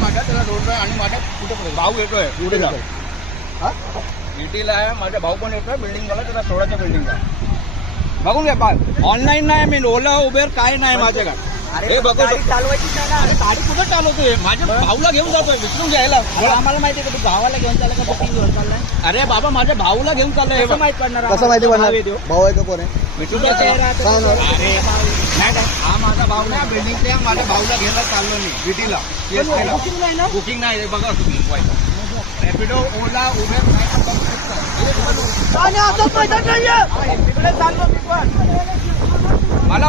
माझ्या त्याला रोड आणि माझ्या कुठे भाऊ येतोय पुढे जाऊ सिटीला आहे. माझा भाऊ पण येतोय बिल्डिंगवाला, त्याला सोडाच्या बिल्डिंगला बघून घ्या. ऑनलाईन नाही मी, ओला उबेर काय नाही माझ्याकडे. हे बघू चालवायची गाडी कुठं चालवतोय? माझ्या भाऊला घेऊन जातोय विसरून घ्यायला. आम्हाला माहिती आहे का तू भावाला घेऊन चालला का बुकिंग घेऊन चाललाय? अरे बाबा माझ्या भाऊला घेऊन चाललंय. कसं माहित पडणार? कसं माहिती पडणार? भाऊ आहे का कोण आहे? तुझा चेहरा अरे हा माझा भाऊ नाही, बिल्डिंगच्या माझ्या भाऊला घ्यायला चाललो मी सिटीला. बुकिंग नाही ना? बुकिंग नाही बघा तुम्ही रॅपिडो ओला उबेर आणि असं पैसा नाहीये. तिकडे चाललो मी पण. मला